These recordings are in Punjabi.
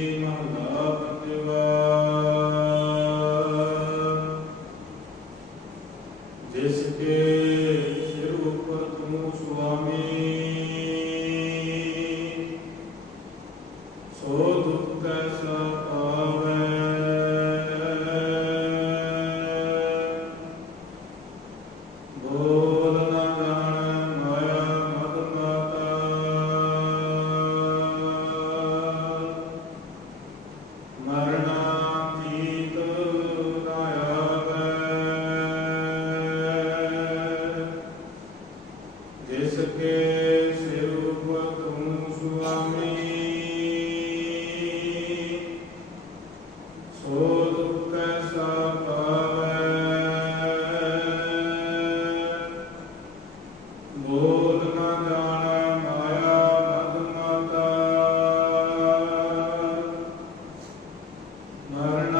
name of Marana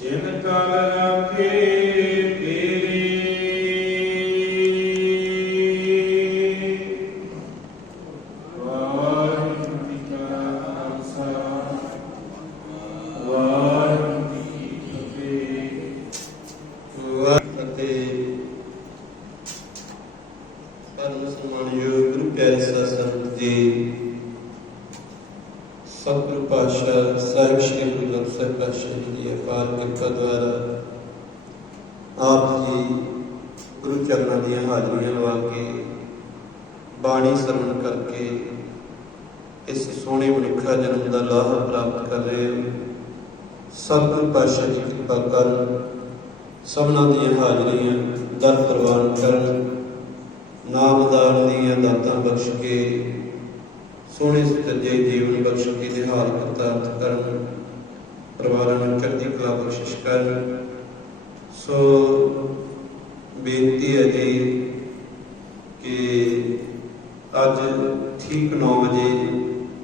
ਜਿਨ ਕਰ ਰਾਖੇ ਤੇਰੀ। ਵਾਹਿਗੁਰੂ ਜੀ ਕਾ ਖਾਲਸਾ, ਵਾਹਿਗੁਰੂ ਜੀ ਕੀ ਫਤਿਹ। ਵਾਹਿਗੁਰੂ ਪਰਮ ਸਨਮਾਨਯੋਗ ਗੁਰੂ ਪਿਆਰੇ ਸਤਿ ਸੰਗਤ ਜੀ, ਸਤਿਗੁਰੂ ਪਾਤਸ਼ਾਹ ਸ਼੍ਰੀ ਗੁਰੂ ਗ੍ਰੰਥ ਪਾਤਸ਼ਾਹ ਦੀ ਕਿਰਪਾ ਦੁਆਰਾ ਆਪ ਜੀ ਗੁਰੂ ਚਰਨਾਂ ਦੀਆਂ ਹਾਜ਼ਰੀਆਂ ਲਵਾ ਕੇ ਬਾਣੀ ਸਰਵਣ ਕਰਕੇ ਇਸ ਸੋਹਣੇ ਮਨੁੱਖਾ ਜਨਮ ਦਾ ਲਾਭ ਪ੍ਰਾਪਤ ਕਰ ਰਹੇ ਹੋ। ਸਤਿਗੁਰੂ ਪਾਤਸ਼ਾਹ ਜੀ ਕਿਰਪਾ ਕਰਨ ਸਭਨਾਂ ਦੀਆਂ ਹਾਜ਼ਰੀਆਂ ਦਰ ਪ੍ਰਵਾਨ ਕਰਨ, ਨਾਮਦਾਨ ਦੀਆਂ ਦਾਤਾਂ ਬਖਸ਼ ਕੇ, ਸੋਹਣੇ ਸੱਜੇ ਜੀਵਨ ਬਖਸ਼ ਕੇ ਨਿਹਾਲ ਕਰਤਾਰਥ ਕਰਨ ਪਰਿਵਾਰਾਂ ਨੂੰ ਚੜ੍ਹਦੀ ਕਲਾ ਬਖਸ਼ਿਸ਼ ਕਰਨ ਸੋ ਬੇਨਤੀ ਹੈ ਜੀ ਕਿ ਅੱਜ ਠੀਕ 9 ਵਜੇ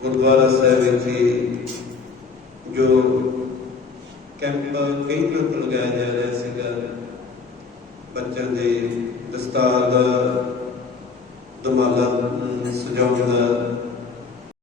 ਗੁਰਦੁਆਰਾ ਸਾਹਿਬ ਵਿਖੇ ਜੋ ਕੈਂਪ ਕਈ ਦਿਨਾਂ ਤੋਂ ਲਗਾਇਆ ਜਾ ਰਿਹਾ ਸੀਗਾ, ਬੱਚਿਆਂ ਦੇ ਦਸਤਾਰ ਦਾ, ਦਮਾਲਾ ਸਜਾਉਣ ਦਾ